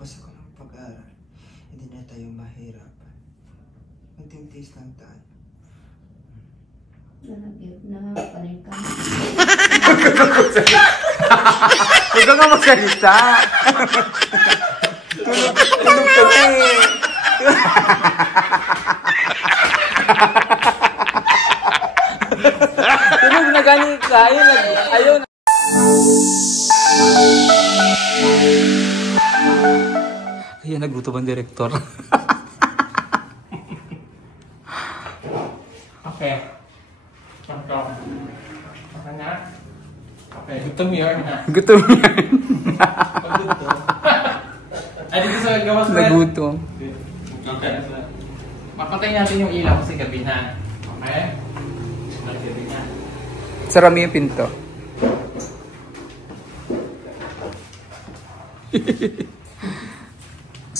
Tapos ako ng pag-aaral. Hindi na tayo mahirapan. Magtintis lang tayo. Nakapanay ka. Huwag ka nga magsalita. Tulog kami. Tulog na galing ka. Ayaw na. Kaya nagluto bang direktor? Okay. Okay na? Okay. Gutom yun. Gutom yan. Paggutom. Ay, dito sa gawas na. Nagutom. Okay. Mapatay natin yung ilaw kasi gabi na. Okay? Gabi na. Sara mo yung pinto.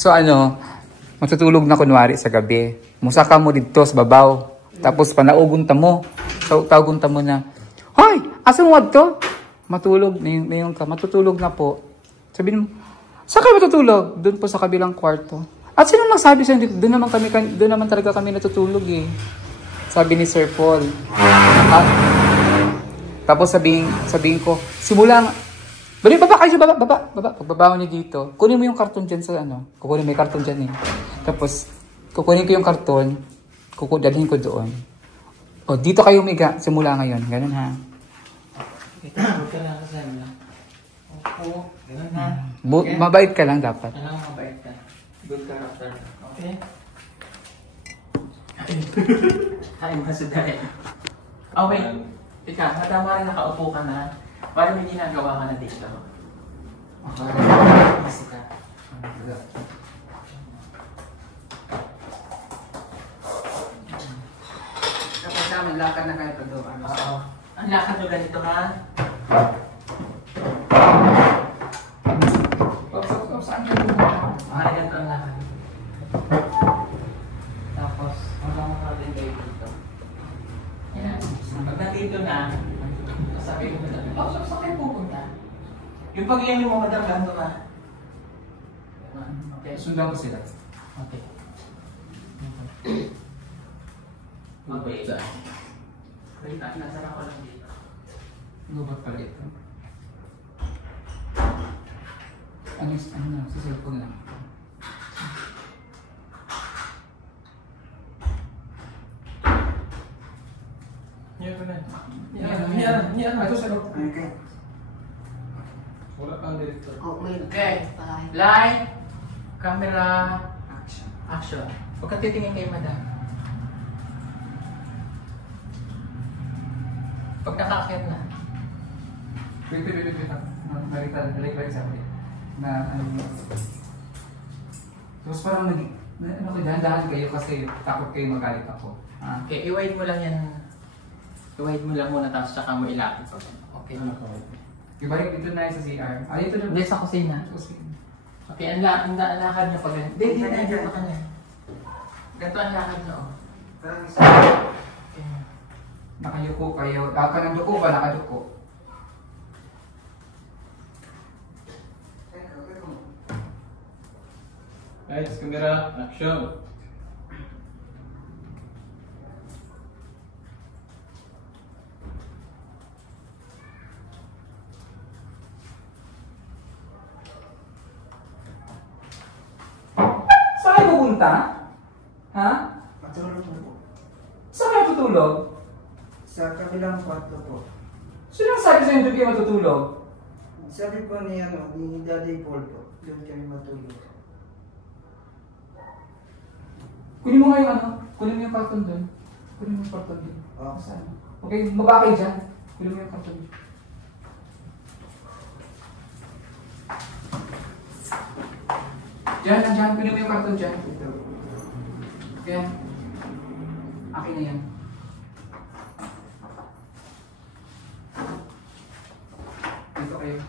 So ano, matutulog na kunwari sa gabi. Musaka mo dito sa babaw. Tapos panaugunta mo. Tawgunta mo na, "Hoy, asan mo to?" Matulog na yung ka. Matutulog na po. Sabihin mo, "Saan kayo matutulog?" "Doon po sa kabilang kwarto." "At sino magsabi sa'yo? Doon naman talaga kami natutulog eh." Sabi ni Sir Paul. Tapos sabihin ko, simula nga, baba kayo sa baba. Pagbabaho niyo dito, kunin mo yung karton dyan sa ano. Kukunin mo yung karton dyan eh. Tapos, kukunin ko yung karton, dalhin ko doon. O, dito kayo umiga, simula ngayon. Ganun ha. Huwag ka lang kasi ano. Opo. Ganun ha. Okay. Mabait ka lang dapat. Alam mo, mabait ka. Good character. Okay? Ay, masuday. Oh, wait. Ika, matama rin nakaupo ka na. Para may ginagawa ka na dito. Okay. Kasi ka. Kapag namin, lakad na kayo doon. Oo. Ang lakad nyo ganito ha? Saan kayo doon? Ay, ganito ang lakad. Tapos, hanggang makaling kayo dito. Yan. Pag nandito na, sabi mo na, saan kayo pupunta? Yung pag-iyan mo, madam, ganito ka. Okay. Sundan ko sila. Okay. Okay. Wait, nasara ko lang dito. Gubat pala ito. Ano na? Sa cellphone lang. Yan. Ito sa loob. Okay. Wala kang director. Okay. Light, camera, action. Huwag ka titingin kay madam. Pag nakakit na. Wait. Balik sa akin. Na ano mo. Tapos parang dahan-dahan kayo kasi takot kayo magalit ako. Okay, i-wide mo lang yan. I-wide mo lang muna tapos tsaka mo ilapit. Okay. Ibalik dito na sa CR. Dito na. Hindi, sa kusina. Okay, ang lakad niya pag ganyan. Hindi pa ka na. Ganito ang lakad niya, oh. Parang isa. Okay. Nakayuko kayo. Ka ng duko ba? Nakaduko. Lights, camera, action. Saan kayo pupunta? Ha? Matulog po. Saan kayo tutulog? Sa kabilang kwarto po. Sino ang sabi sa'yo doon kayo matutulog? Sabi po ni Daddy Paul po, doon kami matulog. Kunin mo nga yung ano? Kunin mo yung karton doon. Kunin mo yung karton doon. Oh. Saan? Okay, baba kayo dyan. Kunin mo yung karton doon. Diyan. Kunin mo yung karton dyan. Kaya, akin na yan. Dito kayo.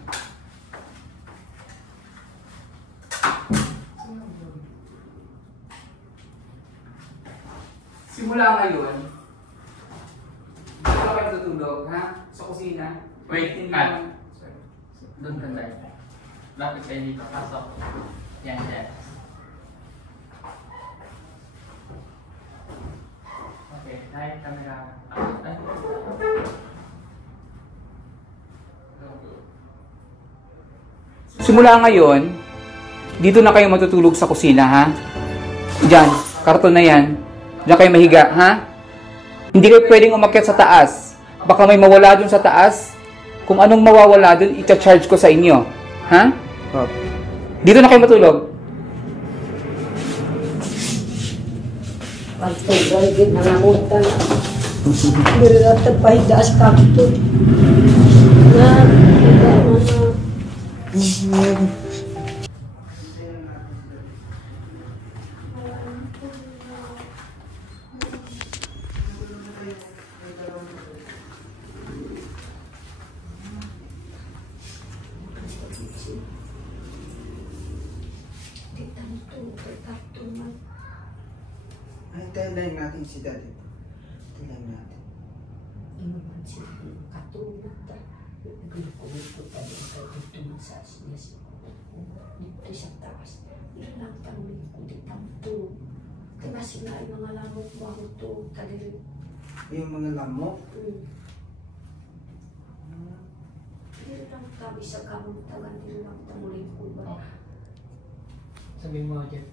Simula ngayon, dito ka kayo tutulog, ha? Sa kusina. Wait, Hindi Matt. naman- Sorry. Doon ka tayo. Lapit kayo dito. Pasok. Yan, yan. Okay, live camera. Simula ngayon, dito na kayo matutulog sa kusina, ha? Diyan, karton na yan. Diyan kayo mahiga, ha? Hindi kayo pwedeng umakyat sa taas. Baka may mawala dun sa taas. Kung anong mawawala dun, i-charge ko sa inyo. Ha? Dito na kayo matulog. Pagtugal, ginangamutan. Birat pahidas kakto. Na, iba mga. Ay, tayo natin si daddy. Tayo natin. Inuman siya ng katulad. Naglukulit ko tayo sa dito massage niya siya. Dito sa taas. Ilang tanong ko dito ang to. Kaya sila ay mga lamok mo ako to. Kadiri. Yung mga lamok. Dito lang kami sa kamong tagan. Dito lang tamulit ko ba? Sabi mo, Jeff,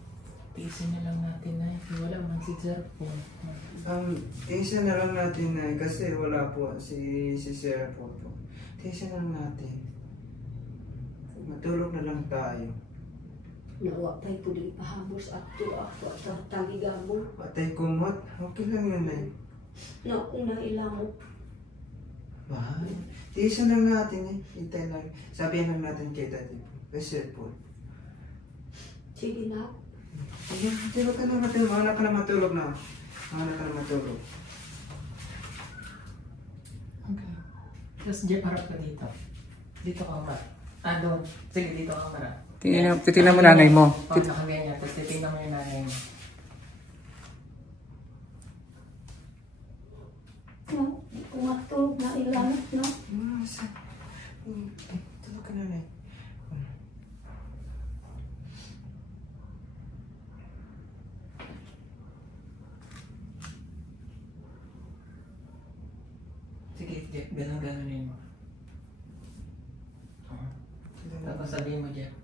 tiisin na lang natin na wala man si Sir po. Tiisan na lang natin na kasi wala po si Sir po. Tiisan na lang natin. Matulog na lang tayo. Nawa tayo po din pahamos at to ako at tagigamo. Patay kumot. Okay lang yun eh. Na kung nailamok. Ba? Tiisan lang natin eh. Hintay lang. Sabihin lang natin kay daddy po. Kay Sir po. Sige na. Sige, tulog ka na matulog. Mauna ka na matulog na. Mauna ka na matulog. Okay. Tapos Jeff, harap ka dito. Dito ka harap. Doon. Sige, dito ka harap. Titingnan mo nanay mo. Nakaganyan. Tapos titingnan mo yung nanay mo. No, kung matulog na ilamok na. Tulog ka na na. Sige, Jeff, ganun-ganunin mo. Tapos sabihin mo, Jeff.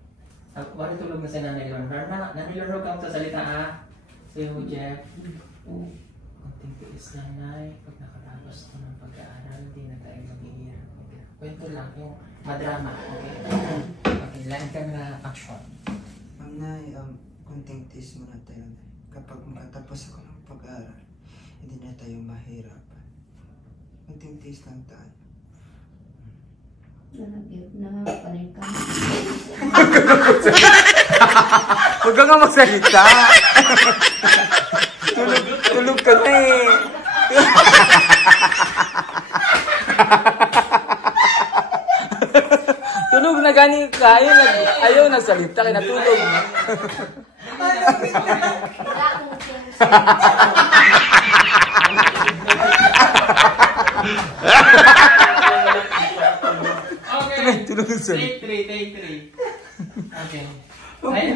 Wala tulog na si Nanay Lorna. Nanay Lorna, huwag kang sasalita, ha? Sabihin mo, Jeff. Kunting tiis, Nanay. Pag nakatapos ko ng pag-aaral, hindi na tayo mag-iirap. Kwento lang, yung madrama, okay? Okay, line camera action. Ma'am Nay, kunting tiis muna tayo. Kapag makatapos ako ng pag-aaral, hindi na tayo mahirapan. Kunting tiis lang tayo. Nakapanin ka. Huwag ka nga magsalita. Tulog ka na eh. Tulog na gani ka. Ayaw na salita. Kaya natulog. Okay. Tulog na salita. Take 3. Okay.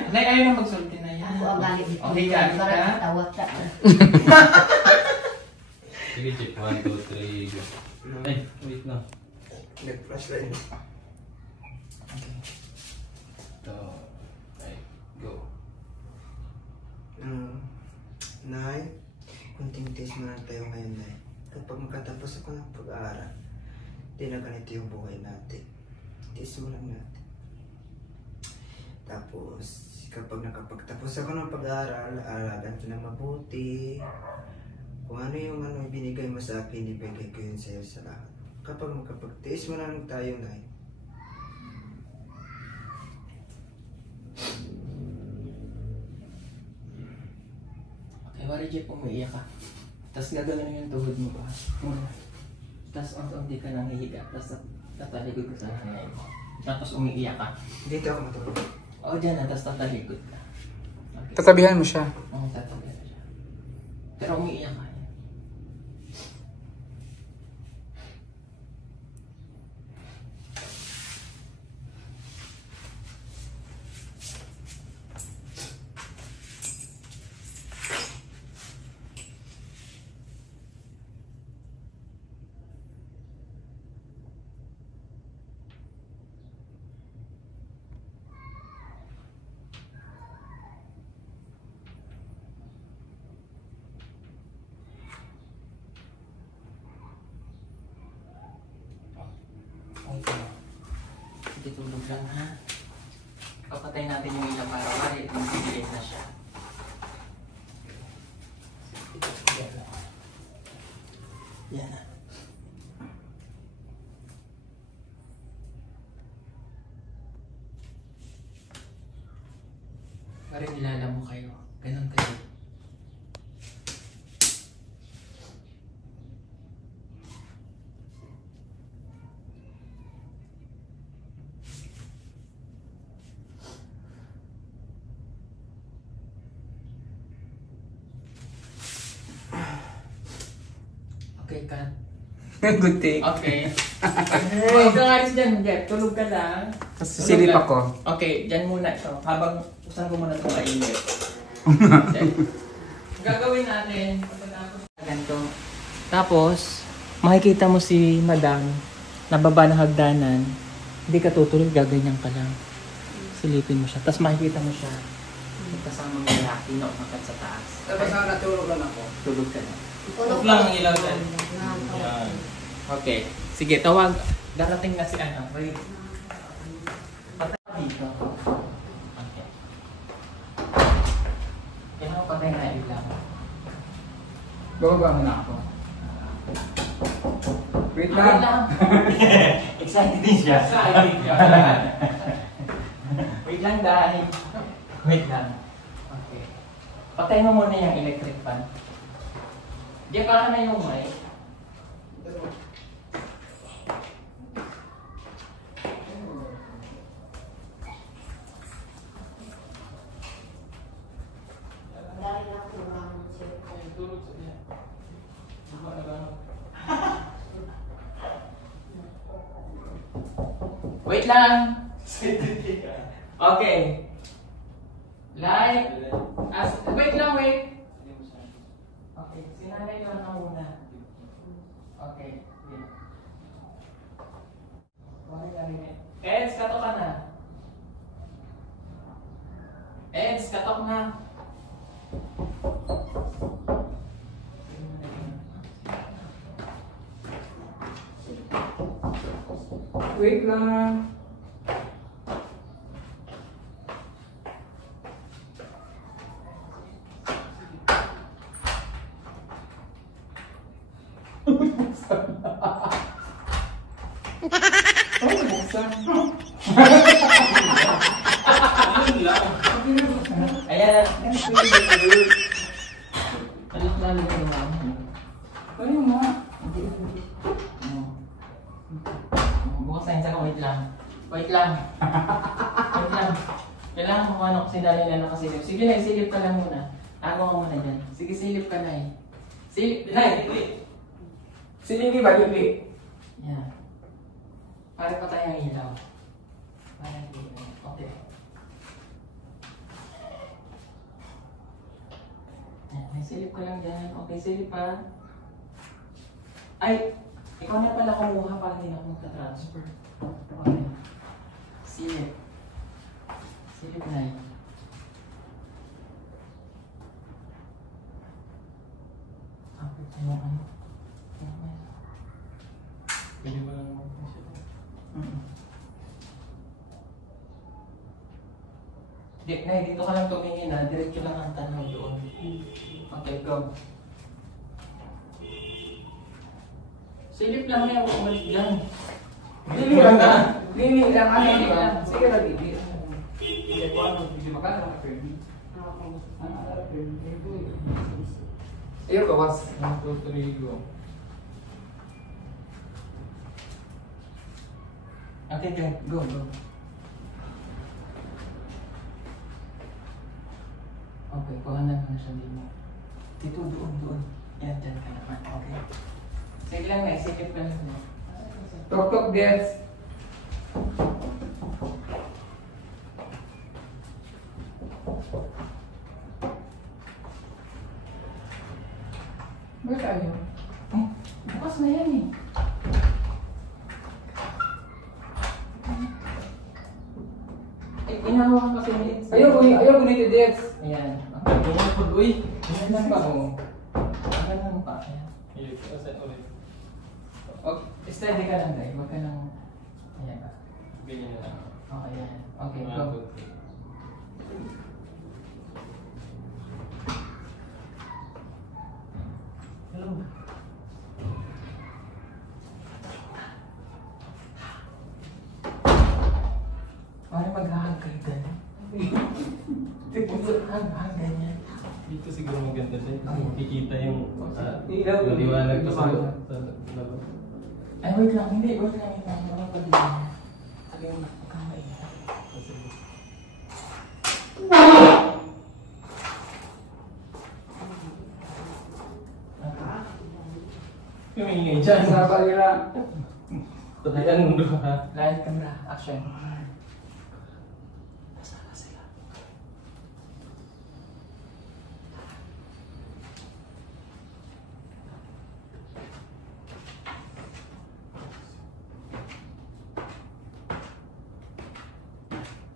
Nay, ayaw na magsulti na yan. Ako ang galit dito. Okay ka? Parang tawag ka. Sige, check. 1, 2, 3, go. Ay, wait na. Nag-flashlight. Okay. Ito. Ay, go. Nay, kunting tiis muna tayo ngayon, Nay. Kapag makatapos ako ng pag-aaral, di na ganito yung buhay natin. Tiis mo lang natin. Tapos, kapag nakapagtapos ako ng pag-aaral, alagaan ko na mabuti. Kung ano yung binigay mo sa akin, ibigay ko yun sa'yo sa lahat. Kapag makapagtiis mo lang tayo, Nay. Okay, wari Jeff, umiiyak ka. Tapos gagawin yung tuhod mo pa. Tapos unti-unti ka nang hihiga. Tapos tatalikod ka sa nanay mo. Tapos umiiyak ka. Dito ako matulog. O, dyan na. Tapos tatalikod ka. Okay. Tatabihan mo siya. Oo, tatalikod ka siya. Pero umiiyak ka. lang ha. Papatay natin yung ilaw para wari. Nagsigilit na siya. Yan na. Parang nilala mo kayo. Ganon kayo. Okay, Kat. Good day. Okay. Huwag kang alis dyan, Jeff. Tulog ka lang. Kasi silip ako. Okay, dyan muna ito. Habang usan ko muna ito kainit. Gagawin natin. Pagkatapos ganito. Tapos, makikita mo si Madam nababa ng hagdanan. Hindi ka tutulog, gaganyan ka lang. Silipin mo siya. Tapos makikita mo siya. Kasamang lalaki na umakat sa taas. Tapos natulog lang ako. Tulog ka na. Off lang ang ilaw dyan. Yan. Okay. Sige, tawag. Darating na si ano. Wait. Patay dito. Okay. Yan ako patay na ilaw. Bababa muna ako. Wait Wait lang. lang. Excited din siya. Exciting ka. Wait lang dahil. Wait lang. Okay. Patay mo muna yung electric fan. Diyan para na yung mic. Wait lang. Okay. Light. Wait lang, wait. Okay, sinanay lang na muna. Okay. Eds, katok ka na. Eds, katok na. Wait lang. Ayan. Alit na lang yung mama. Ayun nga. Bukas na yun, wait lang. Wait lang. Wait lang. Kailangan kung ano kasi dali na nakasilip. Sige na, silip ka lang muna. Ako ka muna dyan. Sige, silip ka na eh. Silip. Nay! Silip ba, Lili? Yan. Para pa tayong ilaw. Para ilaw. Okay. Yan, may silip ka lang dyan. Okay, silip pa. Ay! Ikaw na pala kumuha para hindi na ako magta-transfer. Okay. Silip. Silip na yun. Kapit na yung ano. Pwede ba lang naman siya? Dito ka lang tumingin ha. Diretso lang ang tanong doon. Okay, go. Silip lang yan. Huwag umalis dyan. Lili lang na. Lili lang. Ano yun? Sige na, Lili. Hindi ko ano. Hindi magkano ka, Ferdy? Ayaw ka, was. 1, 2, 3, go. Okay, okay. Go, go. Okay, kuhanan ko na siya din mo. Dito, doon. Yan, dyan ka naman. Okay. Sige lang na, isikip ka lang. Tok-tok, guys. Bakit ayaw? Bukas na yan eh. Inahawakan kasi ulit. Ayaw ko nito, Dex. Ayan. Ganyan po, uy! Ayan lang ba? Ayan lang pa. Ayan. Ayun, kasi ulit. Okay, steady ka lang, guys. Huwag ka lang... Ayan ba? Ganyan na lang. Oh, ayan. Okay, 1, go. 2, 3. Hello. Parang maghahag kayo ganyan. Hang ganyan. Dito siguro maganda din. Makikita yung Ilaw. maliwanag pa sa Ilaw. labas. Ay, wait lang. Hindi, wait lang. Walang pagiging. Sabi mo, kamay. Kumingin dyan. Sabi nila. Tatayan mo doon ha. Live camera. Action. Nasaan sila?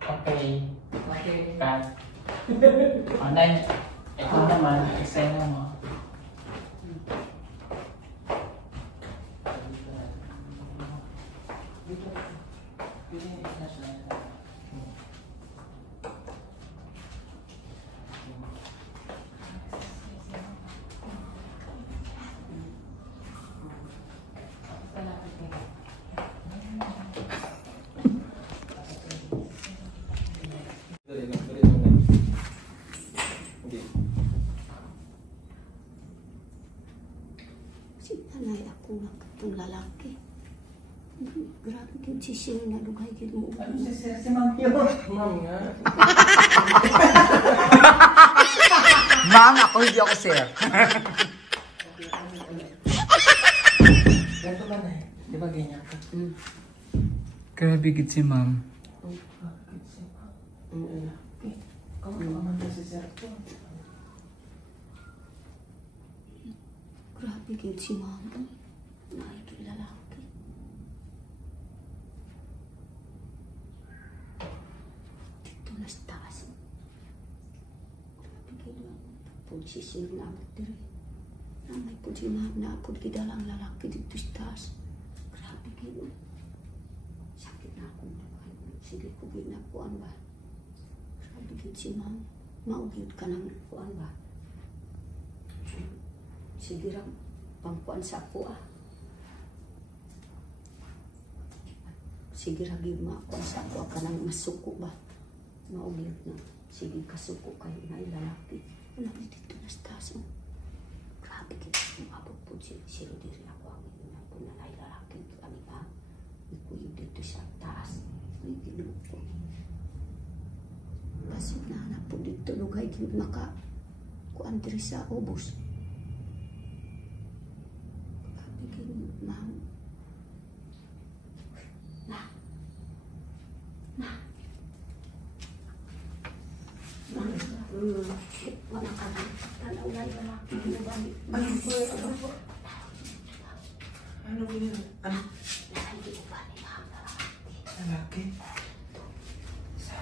Okay. Okay. Cut. Online. Ito naman, eksena mo. Dali lang, dali lang. Okay. Sinanay ako lang itong lalaki. Grabe yung sisir na lugay mo. Ano si Ma'am yun? Ma'am nga. Ma'am, ako hindi ako sir. Ganito ba na eh? Di ba ganyan ka? Grabe gid si ma'am. Bakit si Ma'am? Okay. Kamu naman na si Sir ko. Grabe yung si mama. Nakikilalaki. Dito na sa taas. Grabe yung sisir na ako diri. Namay po si mama na po kidalang lalaki dito sa taas. Grabe yung sakit na ako. Sige ko ginakuan ba? Grabe yung si mama. Maugid ka ng kuan ba? Sige lang, pangkuan sa ako ah. Sige lang, makuan sa ako ka nang masuko ba? Maugid na. Sige, kasuko kayo na ilalaki. Wala dito na sa taas. Grabe kita. Umabot po sila diri ako ang ina po na ilalaki. Kami ba? Ikuyin dito sa taas. May ginuko. Kasi nahanap po dito. Lugay din maka kuan diri sa ubos. Ma'am. Wala ka na. Tanaw na yung lalaki. Ano po? Ano po yun? Ano? Hindi ko ba ni ma'am lalaki? Lalaki? Sa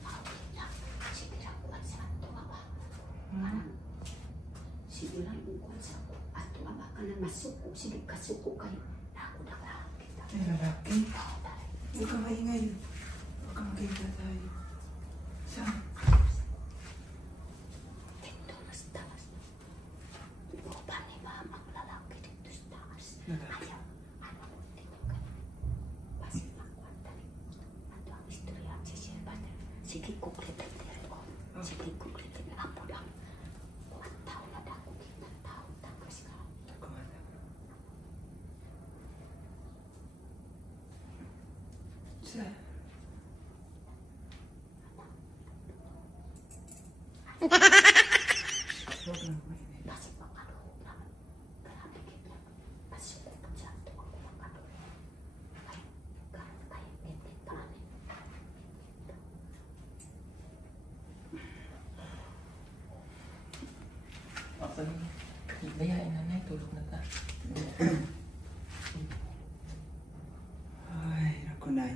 pawin lang. Sige lang kuwan sa ato ba? Sige lang kuwan sa ato ba? Kanan masuko. Sige kasuko kayo. Ako na lang kita. Ay, lalaki? Huwag kang maingay. Huwag kang magkita tayo. Saan? Dito na sa taas. Hindi ko ba ni ma'am ang lalaki dito sa taas? Lalaki? Ayaw. Ano mo dito ka na? Basi magkuhan tayo. Ano ang istorya si Sir Pater? Sige kukulitin dito ko. Sige kukulitin na apo lang. Kuhan tao na dako. Kitang tao. Tapos ka. Saan? Basi pangalo lang. Grabe kita. Basi ko pa siya ito ako pangalo. Kaya ngiti tani. Sabi niya, bayain nanay, tulog na ta. Ay, naku na.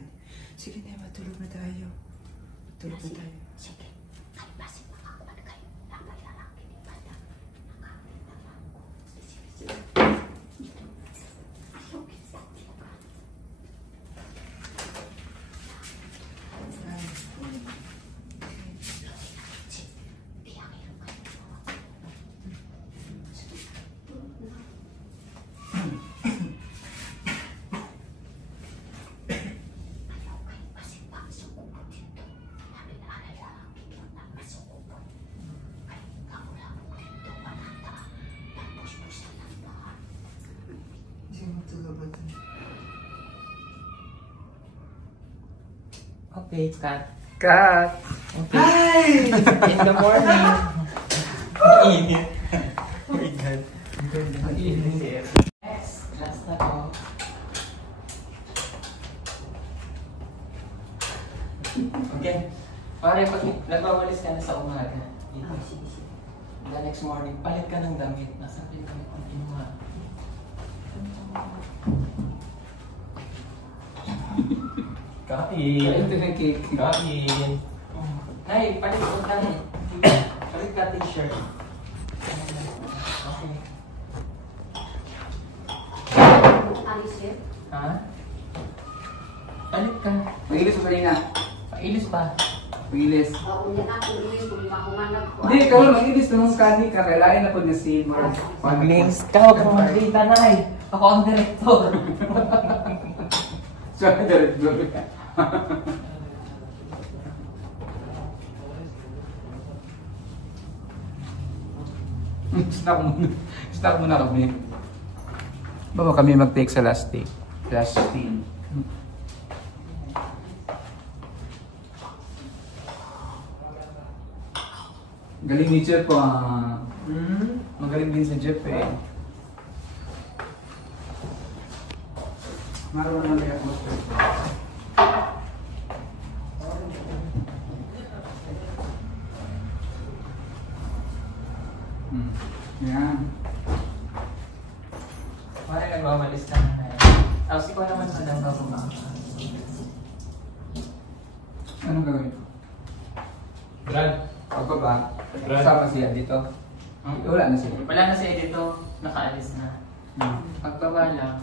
Sige na, matulog na tayo. Matulog na tayo. Sige. Ay, basi makakuan kayo. Napay lalaki ni Bada. Nakakita lang ko. Sige, sige. Dito. Ayaw kita. Okay, cut. Cut! Okay. Hi! In the morning. Init. Oh my God. Ang init. Last na ko. Okay. Pare, pag nagwawalis ka na sa umaga, the next morning, palit ka ng damit. Nasa akin damit ang inuha. Kain. Ito na cake. Kain. Nay, palit ko ka. Palit ka t-shirt. Okay. Alis yan. Ha? Palit ka. Magilis mo kanina. Pailis ba? Magilis. Oo, yan ako ilis kung makumanag ko. Hindi, ikaw lang magilis naman kani ka. Kailangan na po na si Mark. Maglings. Tawag ka maglita, Nay. Ako ang director. Sorry, director. Stop muna kami. Baba kami mag-take sa last take. Last scene. Galing ni Jeff ah. Magaling din si Jeff eh. Marunong na ako. Yan. Pare, nagwamalis ka na. Tapos ikaw naman sa dapat kumakakas. Anong gagawin ko? Brad. Pagbaba. Brad. Kasama siya dito. Wala na siya. Wala na siya dito. Nakaalis na. Pagbaba lang,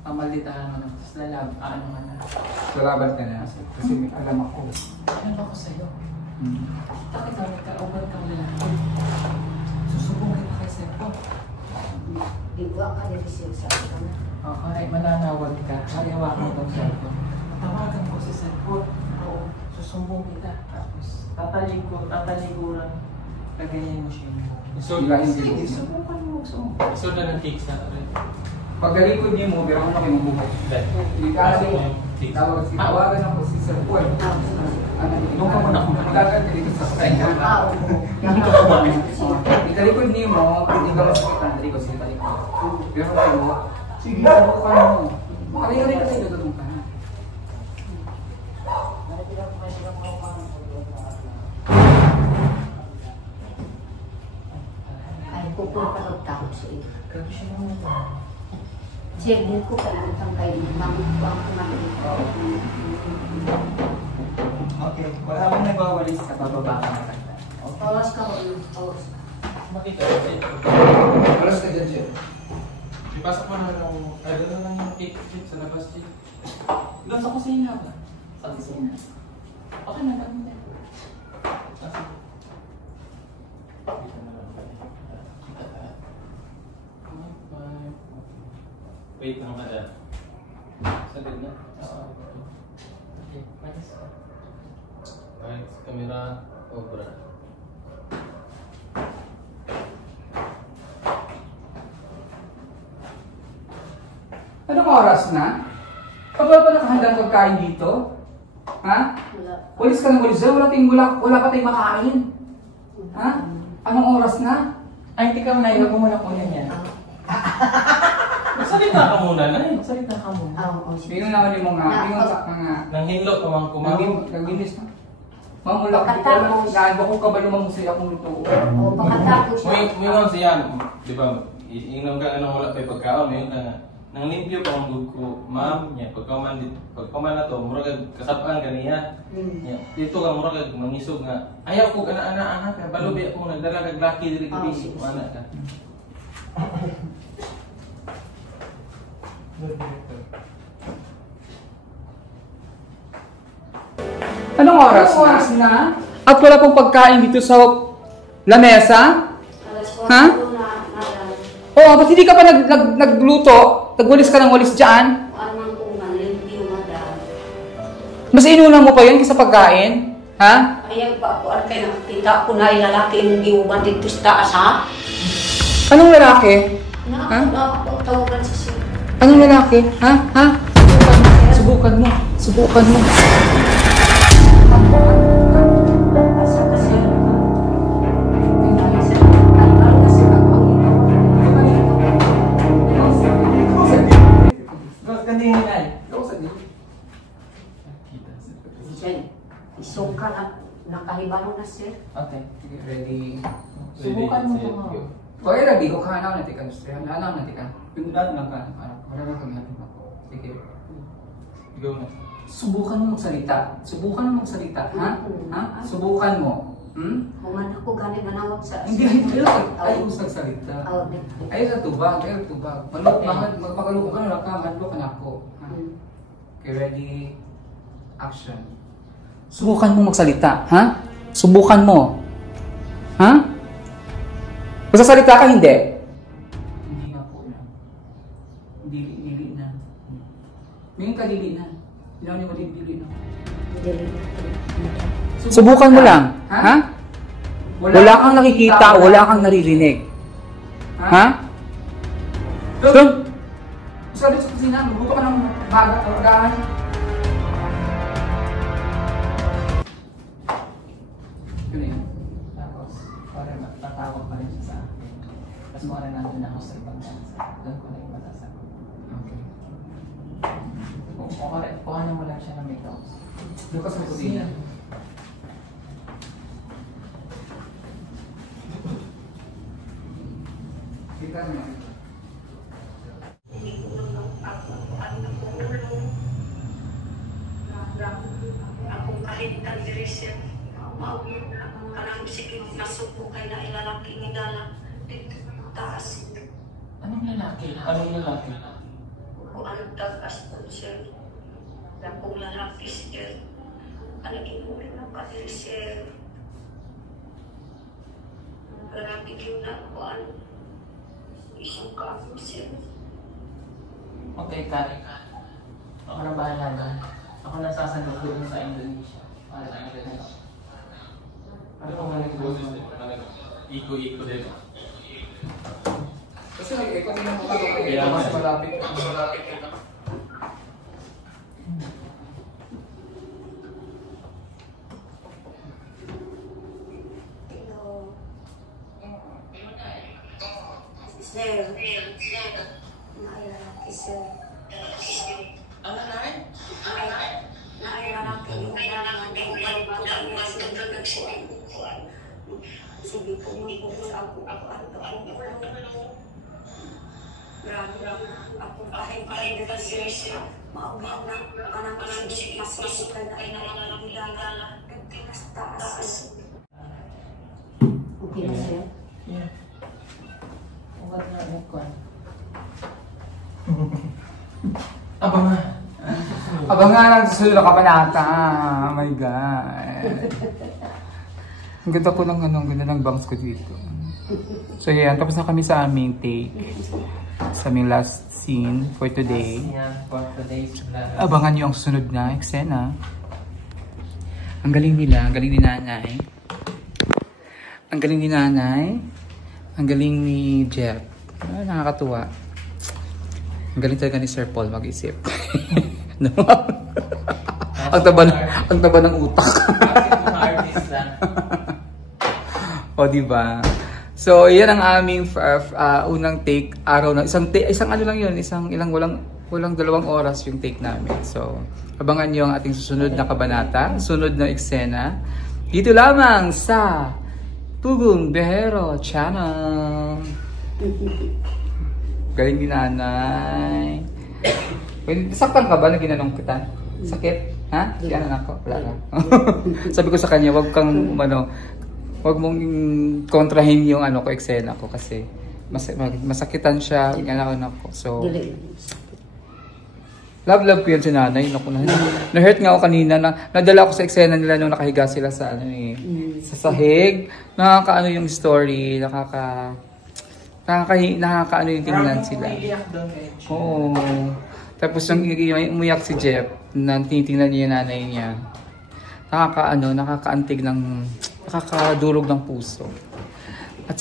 pamalditahan mo na. Tapos ano ka na. Lalaban ka na. Kasi may alam ako. Ano ba ko sa'yo? Bakit kami ka-over kang lalaki? Susubong kita kay Sepo. Diwa ka din siya sa akin. Oh, alright, mananawag ka. Harihawakan mo itong cellphone. Tawagan ko si Sepo. Oo, susumbong kita. Tapos, tatalikuran. Lagayin mo siya. So, Sige. Subukan mo. so na ng cakes na rin. Pagdalikod niyo mo, pero ako na kayo mabuhay. Hindi ka kasi tawagan ako si Sir Paul. Doon ka muna kung Maglagan ka dito sa kanya. Italikod niyo mo, hindi ka masakitan. Talikod siya, talikod. Pero kayo, sige, talikod mo. Makakari kasi tutulong ka. Ay, pupunta ka takot sa iyo. Grabe siya naman ito. Siyempre ko kayo itang kayo. Mamutwang ko na ito. Okay, wala bang nagwawalis ka, bababa ka na. Tawas ka ko ng tawas. Makita ko siya. Alas ka dyan, Jeff. Ipasok mo na lang. Ay, doon na lang yung cake chip sa labas, Chip. Doon sa kusina ba? Sa kusina. Okay na, kami na. Wait lang ka dyan. Sagad na. Okay, malis ka. Right, camera, obra. Anong oras na? Kapag pa nakahandang pagkain dito? Ha? Wala. Walis ka ng walis dyan, wala pa tayong makain. Ha? Anong oras na? Ay, hindi ka muna, iwag mo muna kunin yan. Magsalita ka muna, Nay. Magsalita ka muna. Oo, sige. Tingnan naman yung mga Nang hinlo pa mang kumawin. naginis na. Mamulak, di ko alam, naano ko ka ba lumamusay akong luto? O, pagkatapos May mga siya, di ba, inom ka anong wala pa pagkaon, may ka nga. Nang limpyo pa ang bug ko, ma'am, niya, pagkaman na to, murag kasapaan ka niya. Dito ka murag mangisog nga, ayaw ko ana-ana ka, balubi ako nagdala kag laki diri Oh, gabi, sige, mana ka. Anong oras na? At wala pong pagkain dito sa lamesa? alas 4 Ha? na nadal. Oo, ba't hindi ka pa nagluto? Nagwalis ka ng walis dyan? Anong kung nalimpyo madal. Mas inulang mo pa yun kaysa pagkain? Ha? Ayaw pa ako, ang kaya nakakita ko na ilalaki yung giuban dito sa taas, ha? Anong lalaki? Ha? Nakakatawagan sa siya. Anong lalaki? Ha? Ha? Subukan mo. Subukan mo. nakahibalo na sir. Okay. Sige, ready. Subukan mo Ready, mga. set, go. Okay, ready. Kung hanaw natin ka, Mr. Hanaw natin ka. Yung lang ka. Wala na kami natin ako. Sige. Go na. Subukan mo magsalita. Subukan mo magsalita. Ha? Ha? Subukan mo. Hmm? Kung anak ko galing nanawag sa... Hindi, hindi. Ayaw sa salita. Ayaw sa tubag. Ayaw sa tubag. Magpagaluko ka na ka. Madlo ka na ako. Ha? Okay, ready. Action. Subukan mo magsalita. Ha? Subukan mo. Ha? Magsasalita ka, hindi? Hindi na po na. Dili na. Ngayon ka dili na. Hindi mo dili na. Subukan mo lang. Ha? Wala kang nakikita, wala kang naririnig. Ha? Sabi sa kusina, magbuka ka ng agahan. Yun yun. Tapos, parang tatawag pa rin siya sa akin. Tapos muna nandun ako sa ibang bansa. Doon ko na yung batasan ko. Okay. Kuhanan mo lang siya ng McDonald's. Doon ka sa kusina. Kita mo. Akong kahintan diri siya. Kanang sige nasuko kay na ilalaki ni Dala. Dito taas. Anong lalaki? Anong lalaki? Kung anong tagas po siya. Akong lalaki siya. Anong inuwi na pa diri siya. Lalaki yun na ko ano. Isuka ako siya. Okay, Kari. Ako na bahala doon. Ako na sasagot doon sa Indonesia. Para sa Indonesia. Ano kung Iko-iko din. Kasi nag-echo din ang mukha ko. Kaya Mas nga. malapit. Sir, nailalaki sir. Ano na eh? Nailalaki yung kailangan ng pagkakas ng nagsinig. Sige po mo sa ako at ako. Grabe, akong kahit dito sir. Maugin na kanang sige masusukan na ay nangangalagidala. Nagtinas taas. Okay na sir? Yeah. What na ikuan? Abangan. Abangan ang susunod na kabanata. Oh my God. Ang ganda ko ng ang ganda ng bangs ko dito. So yan, tapos na kami sa aming take. Sa aming last scene for today. Yan, for today's vlog. Abangan nyo ang susunod na eksena. Ang galing nila, ang galing ni nanay. Ang galing ni nanay. Ang galing ni Jeff. Ah, nakakatuwa. Ang galing talaga ni Sir Paul mag-isip. No? ang taba ng utak. Artist lang. O, diba? So, yan ang aming unang take araw na. Isang ano lang yun, walang 2 oras yung take namin. So, abangan nyo ang ating susunod na kabanata, sunod na eksena. Dito lamang sa Pugong Behero Channel. Galing din nanay. Saktan ka ba na ginanong kita? Sakit? Ha? Yan ako. Wala na. Sabi ko sa kanya, wag mong kontrahin yung ko eksena ko kasi masakitan siya, ganaon ako. So, love ko yan si nanay. Na-hurt nga ako kanina. Nadala ako sa eksena nila nung nakahiga sila sa sa sahig. Nakakaano yung story. Nakakaano yung tingnan sila. Oo. Tapos yung umuyak si Jeff, tinitingnan niya yung nanay niya. Nakakadurog ng puso. At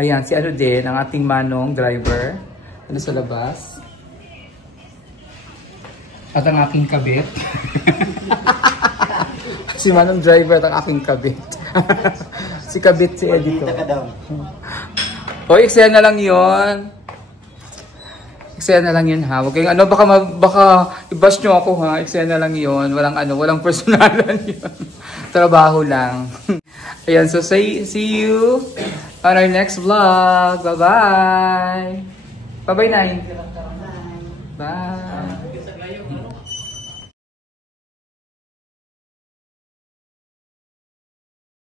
ayan, si din, ang ating manong driver. Sa labas. At ang aking kabit. Si manong driver at ang aking kabit. Si kabit, si Eddie ko. O, eksena lang yun. Eksena na lang yun ha. Huwag kayong baka i-bash nyo ako ha. Eksena na lang yun. Walang personalan yun. Trabaho lang. Ayan, so see you on our next vlog. Bye-bye. Bye-bye, Nay. Bye.